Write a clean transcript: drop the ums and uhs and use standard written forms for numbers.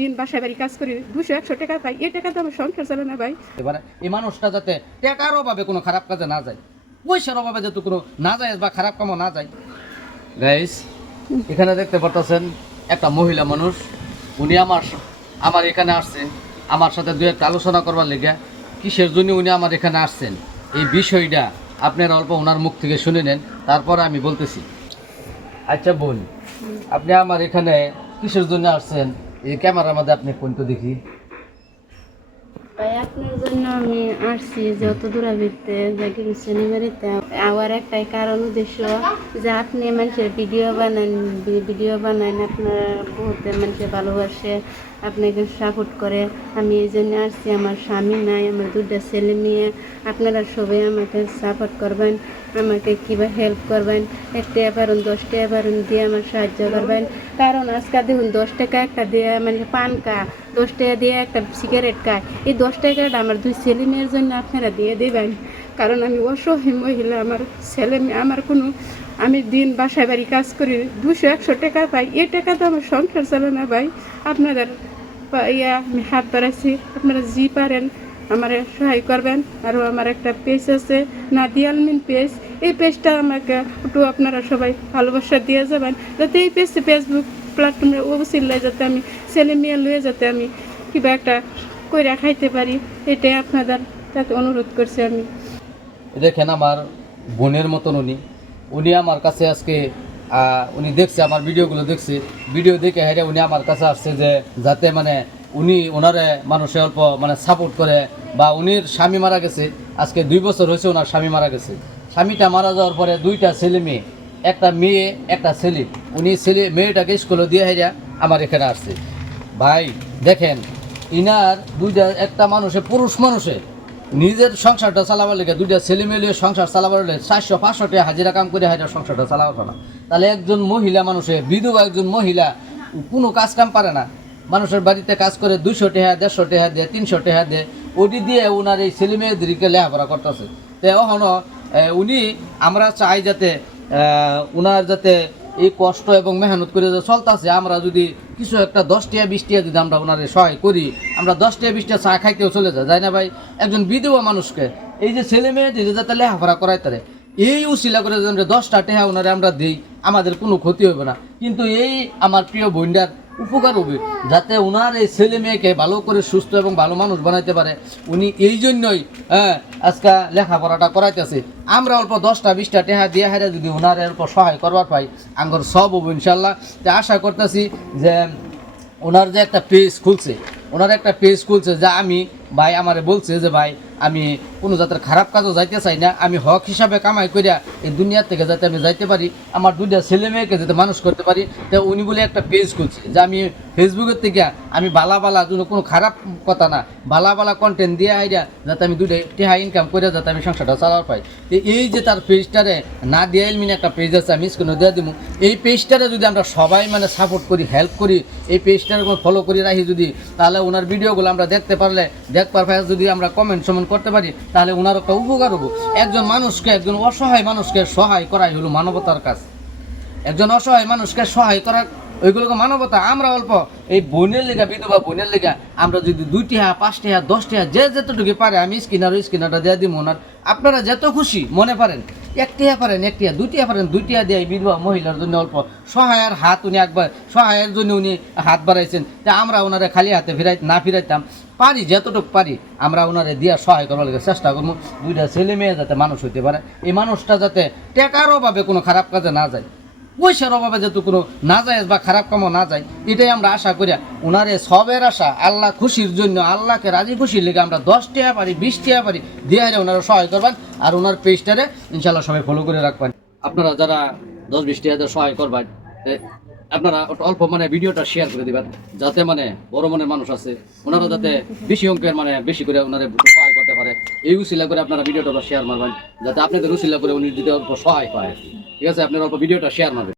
দিন বাসায় বাড়ি কাজ করি 200-100 টাকা পাই, এই টাকা তো আমার সংসার চলে না ভাই। এবারে এই মানুষটা যাতে টাকার অভাবে কোনো খারাপ কাজে না যায়, পয়সার অভাবে যাতে কোনো না যায় বা খারাপ কামও না যায়। গাইস, এখানে দেখতে পারতেছেন একটা মহিলা মানুষ, উনি আমার এখানে আসছেন আমার সাথে দু একটা আলোচনা করবার লেগে। কিসের জন্য উনি আমার এখানে আসছেন এই বিষয়টা আপনারা অল্প ওনার মুখ থেকে শুনে নেন, তারপরে আমি বলতেছি। আচ্ছা বোন, আপনি আমার এখানে কিসের জন্য আসছেন? এই ক্যামেরার মধ্যে আপনি কোন তো দেখি। ভাই আপনার জন্য আমি আসছি যত দূরাবৃত্তে দেখি শনিবারিতে আবার একটাই কারণ উদ্দেশ্য যে আপনি মানুষের ভিডিও বানান আপনার বহুত মানুষের ভালোবাসে, আপনাকে সাপোর্ট করে। আমি এই জন্য আসছি, আমার স্বামী নাই, আমার দুটা ছেলে মেয়ে। আপনারা সবাই আমাকে সাপোর্ট করবেন, আমাকে কীভাবে হেল্প করবেন, 1 টাকা পারেন 10 টাকা পারেন দিয়ে আমার সাহায্য করবেন। কারণ আজকাল দেখুন 10 টাকা একটা দিয়ে মানে পান খায়, 10 টাকা দিয়ে একটা সিগারেট খায়। এই 10 টাকাটা আমার 2 ছেলে মেয়ের জন্য আপনারা দিয়ে দেবেন। কারণ আমি অসহায় মহিলা, আমার ছেলে মেয়ে আমার কোনো, আমি দিন বাসায় বাড়ি কাজ করি 200-100 টাকা পাই, এই টাকা তো আমার সংসার চলে না ভাই। আপনাদের আমি হাত বাড়াইছি, আপনারা জি পারেন আমার সহায় করবেন। আরও আমার একটা পেজ আছে নাদিয়া আলমিন পেজ, এই পেজটা আমাকে একটু আপনারা সবাই ভালোবাসা দিয়ে যাবেন, যাতে এই পেজে ফেসবুক প্ল্যাটফর্মে অবশ্যই যাতে আমি ছেলে মেয়ে লয়ে যাতে আমি কিবা একটা করে খাইতে পারি, এটাই আপনাদের তাকে অনুরোধ করছি আমি। দেখেন আমার বোনের মতন উনি আমার কাছে আজকে উনি দেখছে আমার ভিডিওগুলো, দেখছে ভিডিও দেখে হেরে উনি আমার কাছে আসছে যে যাতে মানে ওনারে মানুষে অল্প মানে সাপোর্ট করে। বা উনির স্বামী মারা গেছে, আজকে 2 বছর হয়েছে ওনার স্বামী মারা গেছে। স্বামীটা মারা যাওয়ার পরে 2টা ছেলে মেয়ে, একটা মেয়ে একটা ছেলে, উনি মেয়েটাকে স্কুলে দিয়ে হেরা আমার এখানে আসছে। ভাই দেখেন, ইনার একটা পুরুষ মানুষে নিজের সংসারটা চালাবার লেগে 2টা ছেলে মেয়ে সংসার চালাবার লেগে 400-500 টাকা হাজিরা কাম করে হাজার সংসারটা চালাবার না। তাহলে একজন মহিলা মানুষে বিধবা একজন মহিলা কোনো কাজ কাম পারে না, মানুষের বাড়িতে কাজ করে 200 টাকা 150 টাকা দেয় 300 টাকা দেয়, ওটি দিয়ে ওনার এই ছেলে মেয়েদেরকে লেখাপড়া করতেছে। তো এখনও আমরা চাই যাতে ওনার যাতে এই কষ্ট এবং মেহনত করে যে চলতেছে, আমরা যদি কিছু একটা 10 টাকা 20 টাকা যদি আমরা ওনারে সহায় করি, আমরা 10 টাকা 20 টাকা চা খাইতেও চলে যাই না ভাই? একজন বিধবা মানুষকে এই যে ছেলে মেয়েদের যাতে লেখাপড়া করাই তারে এই উশিলা করে যদি 10টা টাকা ওনারে আমরা দিই, আমাদের কোনো ক্ষতি হবে না। কিন্তু এই আমার প্রিয় বোনটার উপকার হবে, যাতে ওনার এই ছেলে মেয়েকে ভালো করে সুস্থ এবং ভালো মানুষ বানাইতে পারে। উনি এই জন্যই আজকে লেখাপড়াটা করাইতেছে। আমরা অল্প 10টা 20টা টাকা দিয়ে হারে যদি ওনার অল্প সহায় করবার পাই, আঙ্গর সব হবো ইনশাল্লাহ। তো আশা করতেছি যে ওনার যে একটা পেজ খুলছে যা আমি ভাই আমারে বলছে যে ভাই আমি কোনো জাতের খারাপ কাজও যাইতে চাই না, আমি হক হিসাবে কামাই করিয়া এই দুনিয়ার থেকে যাতে আমি যাইতে পারি, আমার 2টা ছেলে মেয়েকে যাতে মানুষ করতে পারি। তো উনি বলে একটা পেজ খুলছে যে আমি ফেসবুকের থেকে আমি বালা কোনো খারাপ কথা না, বালা কন্টেন্ট দিয়ে আইডিয়া যাতে আমি 2টা টাকা ইনকাম করে যাতে আমি সংসারটা চালাবার পাই। তো এই যে তার পেজটারে নাদিয়া আলমিন একটা পেজ আছে, আমি স্ক্রিনে দিয়ে দিব, এই পেজটারে যদি আমরা সবাই মানে সাপোর্ট করি, হেল্প করি, এই পেজটারে ফলো করে রাখি যদি, তাহলে ওনার ভিডিওগুলো আমরা দেখতে পারলে যদি আমরা কমেন্ট করতে পারি, তাহলে ওনার একটা উপকার হবো। একজন মানুষকে, একজন অসহায় মানুষকে সহায় করাই হলো মানবতার কাজ। একজন অসহায় মানুষকে সহায় করা ওইগুলোকে মানবতা। আমরা অল্প এই বোনের লেগা, বিধবা বোনের লেগা আমরা যদি 2 টাকা 5 টাকা 10 টাকা যে যেতটুকু পারে আমি স্কিনারটা দিয়ে দিব ওনার। আপনারা যত খুশি মনে পারেন 1 টাকা পারেন 1 টাকা 2 টাকা পারেন 2 টাকা দিয়ে বিধবা মহিলার জন্য অল্প সহায়ের হাত উনি একবার সহায়ের জন্য উনি হাত বাড়াইছেন। তা আমরা ওনারে খালি হাতে ফিরাইতাম পারি, যতটুকু পারি আমরা ওনারে দিয়া সহায় করার লাগে চেষ্টা করবো। 2টা ছেলে মেয়ে যাতে মানুষ হইতে পারে, এই মানুষটা যাতে টাকার অভাবে কোনো খারাপ কাজে না যায়, পয়সার অভাবে যাতে কোনো না যায় বা খারাপ কামও না যায়, এটাই আমরা আশা করি। ওনারে সবের আশা আল্লাহ খুশির জন্য, আল্লাহকে রাজি খুশির লেগে আমরা 10 টাকা পারি 20 টাকা পারি দিয়ে ওনারা সহায় করবেন। আর ওনার পেজটারে ইনশাল্লাহ সবাই ফলো করে রাখবেন। আপনারা যারা 10-20 টাকা সহায় করবেন, আপনারা অল্প মানে ভিডিওটা শেয়ার করে দিবেন, যাতে মানে বড় মনের মানুষ আছে ওনারা যাতে বেশি অঙ্কের মানে বেশি করে ওনারা সহায় করতে পারে। এই উশিলা করে আপনারা ভিডিওটা শেয়ার মারবেন, যাতে আপনাদের উশিলা করে উনি যদি অল্প সহায় পায়। ঠিক আছে, আপনারা অল্প ভিডিওটা শেয়ার মারবেন।